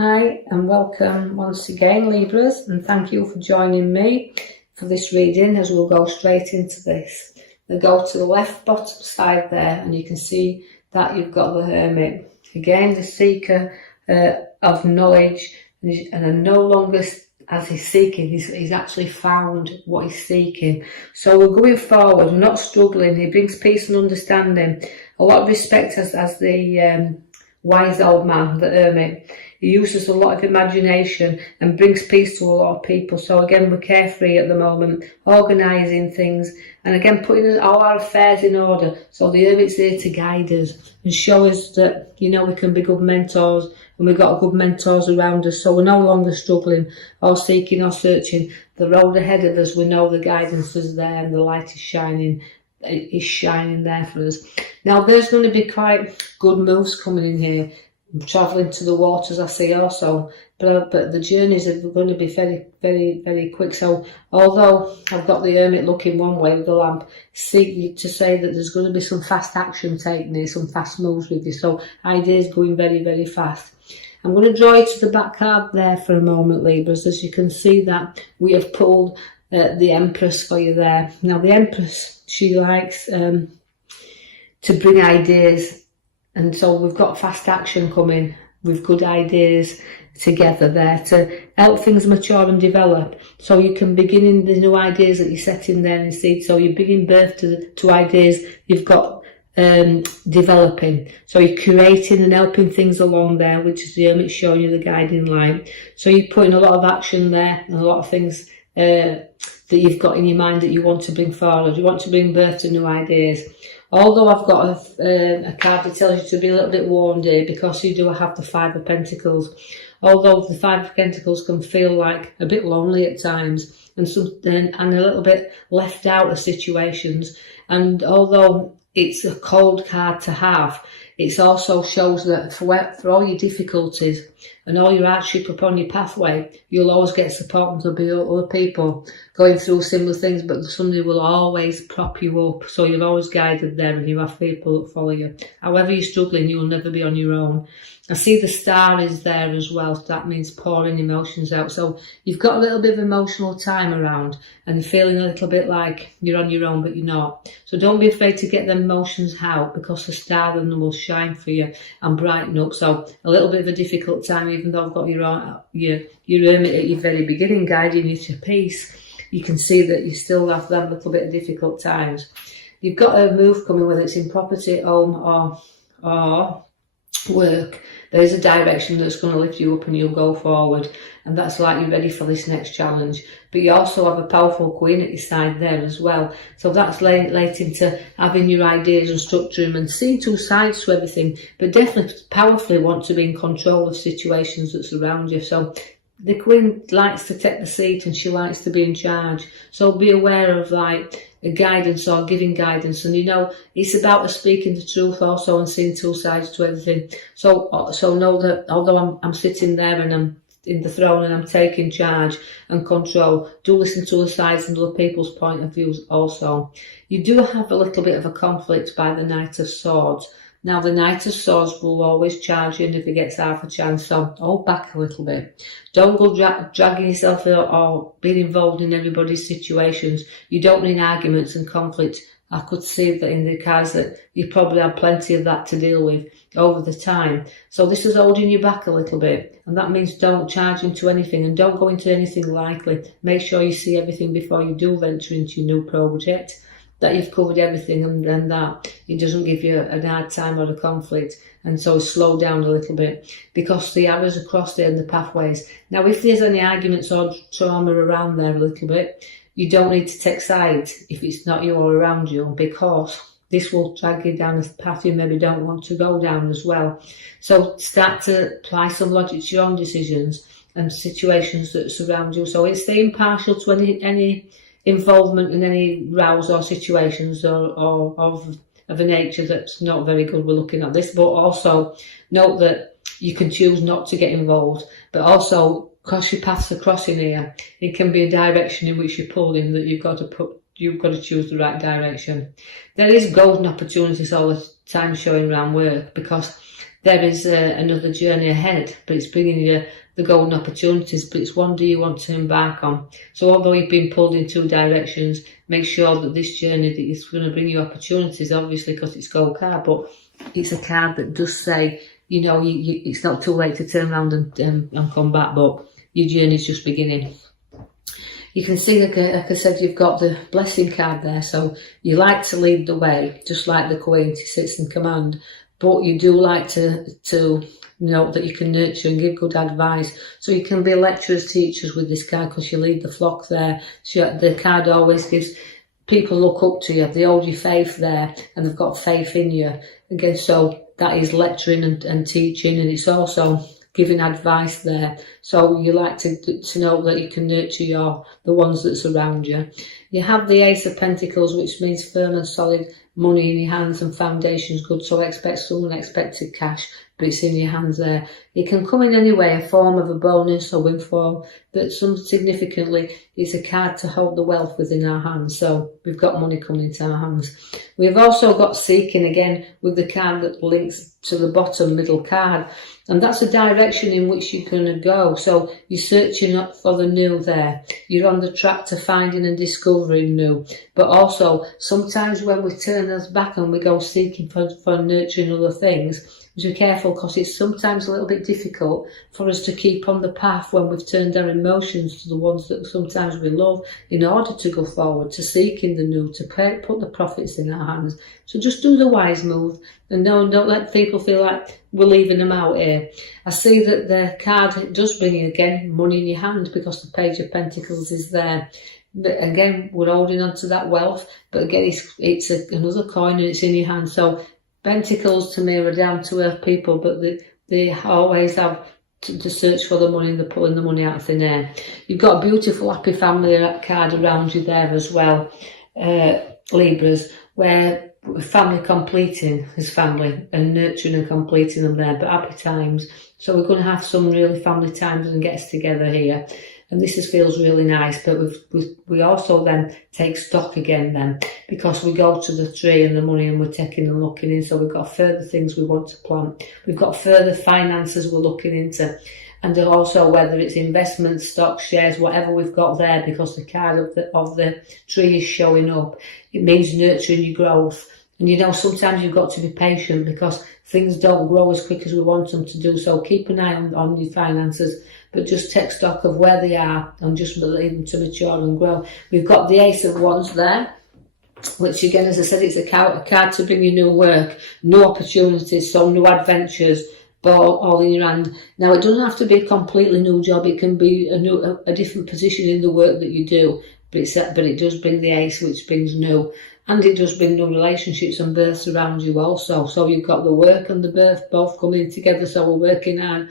Hi and welcome once again, Libras, and thank you for joining me for this reading as we'll go straight into this. We'll go to the left bottom side there and you can see that you've got the Hermit. Again, the seeker of knowledge, and no longer as he's seeking, he's actually found what he's seeking. So we're going forward, we're not struggling. He brings peace and understanding. A lot of respect as the wise old man, the Hermit. He uses a lot of imagination and brings peace to a lot of people. So again, we're carefree at the moment, organising things, and again, putting all our affairs in order. So the Hermit's there to guide us and show us that, we can be good mentors, and we've got good mentors around us. So we're no longer struggling or seeking or searching. The road ahead of us, we know the guidance is there and the light is shining. Is shining there for us. Now there's going to be quite good moves coming in here. I'm travelling to the waters, I see also, but the journeys are going to be very, very, very quick. So although I've got the Hermit looking one way with the lamp, seek to say that there's going to be some fast action taken here, some fast moves with you. So ideas going very, very fast. I'm going to draw you to the back card there for a moment, Libras. As you can see that we have pulled the Empress for you there. Now the Empress, she likes to bring ideas, and so we've got fast action coming with good ideas together there to help things mature and develop. So you can begin in the new ideas that you're setting there in seed. So you're bringing birth to ideas you've got developing. So you're creating and helping things along there, which is the Hermit showing you the guiding light. So you're putting a lot of action there and a lot of things that you've got in your mind that you want to bring forward. You want to bring birth to new ideas. Although I've got a card that tells you to be a little bit warned here, because you do have the Five of Pentacles. Although the Five of Pentacles can feel like a bit lonely at times and a little bit left out of situations. And although it's a cold card to have, it also shows that for all your difficulties and all your hardship upon your pathway, you'll always get support, and there'll be other people going through similar things, but somebody will always prop you up. So you're always guided there, and you have people that follow you. However you're struggling, you'll never be on your own. I see the star is there as well, so that means pouring emotions out. So you've got a little bit of emotional time around and you're feeling a little bit like you're on your own, but you're not. So don't be afraid to get them emotions out, because the star then will shine for you and brighten up. So a little bit of a difficult time, even though I've got your Hermit at your very beginning guiding you to peace, you can see that you still have that little bit of difficult times. You've got a move coming, whether it's in property, home or work. There's a direction that's going to lift you up and you'll go forward, and that's like you're ready for this next challenge. But you also have a powerful Queen at your side there as well, so that's relating to having your ideas and structuring and seeing two sides to everything, but definitely powerfully want to be in control of situations that surround you. So the Queen likes to take the seat and she likes to be in charge. So be aware of like guidance or giving guidance, and it's about speaking the truth also and seeing two sides to everything. So know that although I'm sitting there and I'm in the throne and I'm taking charge and control, do listen to the sides and other people's point of views also. You do have a little bit of a conflict by the Knight of Swords. Now, the Knight of Swords will always charge in if he gets half a chance, so hold back a little bit. Don't go dragging yourself out or being involved in everybody's situations. You don't need arguments and conflict. I could see that in the cards that you probably have plenty of that to deal with over the time. So this is holding you back a little bit, and that means don't charge into anything and don't go into anything likely. Make sure you see everything before you do venture into your new project, that you've covered everything, and that it doesn't give you a hard time or a conflict, and so slow down a little bit, because the arrows are crossed there in the pathways. Now if there's any arguments or trauma around there a little bit, you don't need to take sides if it's not you or around you, because this will drag you down a path you maybe don't want to go down as well. So start to apply some logic to your own decisions and situations that surround you. So stay impartial to any involvement in any rows or situations or of a nature that's not very good. We're looking at this, but also note that you can choose not to get involved, but also cross your paths are crossing here. It can be a direction in which you're pulled in that you've got to choose the right direction. There is golden opportunities all the time showing around work, because there is another journey ahead, but it's bringing you the golden opportunities, but it's one do you want to embark on. So although you've been pulled in 2 directions, make sure that this journey that is going to bring you opportunities, obviously because it's gold card, but it's a card that does say, you know, it's not too late to turn around and come back, but your journey's just beginning. You can see, like I said, you've got the blessing card there, so you like to lead the way, just like the Queen, she sits in command, but you do like to know that you can nurture and give good advice. So you can be lecturers, teachers with this card because you lead the flock there. So the card always gives people look up to you, they hold your faith there, and they've got faith in you. Again, so that is lecturing and teaching, and it's also giving advice there. So you like to know that you can nurture the ones that surround you. You have the Ace of Pentacles, which means firm and solid money in your hands and foundations good. So expect some unexpected cash, but it's in your hands there. It can come in any way, a form of a bonus or windfall, but some significantly it's a card to hold the wealth within our hands. So we've got money coming into our hands. We've also got seeking again with the card that links to the bottom middle card, and that's a direction in which you're going to go. So you're searching up for the new there. You're on the track to finding and discovering new. But also sometimes when we turn us back and we go seeking for nurturing other things, be careful because it's sometimes a little bit difficult for us to keep on the path when we've turned our emotions to the ones that sometimes we love in order to go forward, to seeking the new, to put the profits in our hands. So just do the wise move and don't let people feel like we're leaving them out here. I see that the card does bring you again money in your hand because the Page of Pentacles is there. But again, we're holding on to that wealth, but again, it's another coin and it's in your hand. So Pentacles to me are down to earth people, but they always have to search for the money and they're pulling the money out of thin air. You've got a beautiful happy family card around you there as well, Libras, where family completing his family and nurturing and completing them there, but happy times. So we're going to have some really family times and gets together here. And this feels really nice, but we also then take stock again then, because we go to the tree and the money and we're taking and looking in. So we've got further things we want to plant. We've got further finances we're looking into. And also whether it's investments, stocks, shares, whatever we've got there, because the card of the tree is showing up. It means nurturing your growth. And you know, sometimes you've got to be patient because things don't grow as quick as we want them to do. So keep an eye on your finances, but just take stock of where they are and just leave them to mature and grow. We've got the Ace of Wands there, which again, as I said, it's a card to bring you new work, new opportunities, so new adventures, but all in your hand. Now, it doesn't have to be a completely new job. It can be a different position in the work that you do, but it does bring the Ace, which brings new. And it does bring new relationships and births around you also. So you've got the work and the birth both coming together, so we're working hard,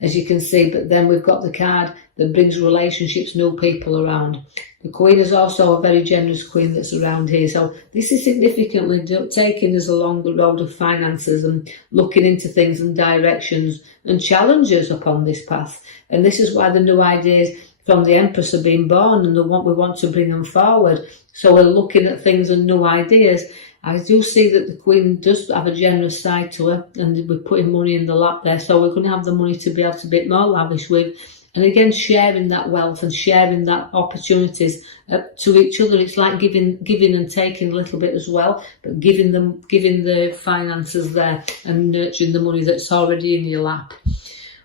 as you can see. But then we've got the card that brings relationships, new people around. The Queen is also a very generous Queen that's around here. So this is significantly taking us along the road of finances and looking into things and directions and challenges upon this path. And this is why the new ideas from the Empress are being born, and we want to bring them forward. So we're looking at things and new ideas. I do see that the Queen does have a generous side to her, and we're putting money in the lap there. So we're going to have the money to be able to be more lavish with. And again, sharing that wealth and sharing that opportunities to each other. It's like giving and taking a little bit as well, but giving the finances there and nurturing the money that's already in your lap.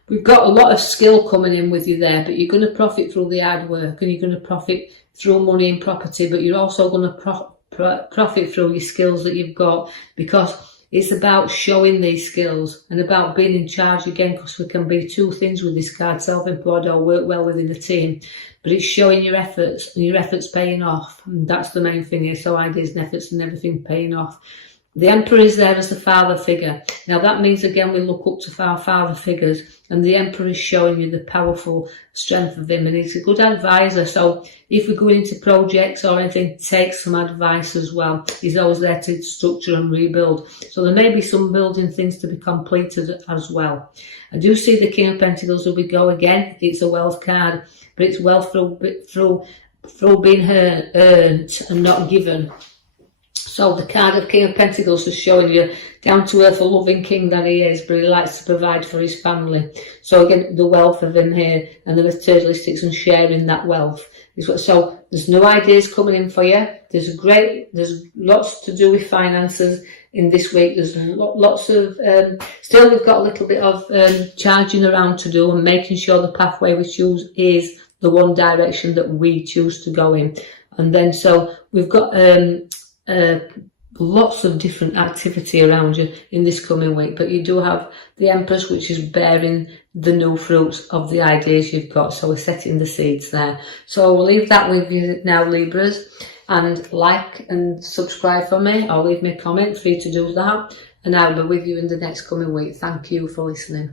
We've got a lot of skill coming in with you there, but you're going to profit through the hard work and you're going to profit through money and property, but you're also going to profit through your skills that you've got, because it's about showing these skills and about being in charge again, because we can be two things with this card, self-employed or work well within a team, but it's showing your efforts and your efforts paying off. And that's the main thing here. So ideas and efforts and everything paying off. The Emperor is there as the father figure. Now that means again we look up to our father figures, and the Emperor is showing you the powerful strength of him, and he's a good advisor. So if we're going into projects or anything, take some advice as well. He's always there to structure and rebuild. So there may be some building things to be completed as well. I do see the King of Pentacles as we go again. It's a wealth card, but it's wealth through being earned and not given. So the card of King of Pentacles is showing you down to earth, a loving king that he is, but he likes to provide for his family. So again, the wealth of him here and the materialistics and sharing that wealth is what. So there's new ideas coming in for you. There's lots to do with finances in this week. There's lots of still we've got a little bit of charging around to do and making sure the pathway we choose is the one direction that we choose to go in. And then so we've got lots of different activity around you in this coming week, but you do have the Empress, which is bearing the new fruits of the ideas you've got. So we're setting the seeds there. So we'll leave that with you now, Libras, and like and subscribe for me, or leave me a comment, free to do that, and I'll be with you in the next coming week. Thank you for listening.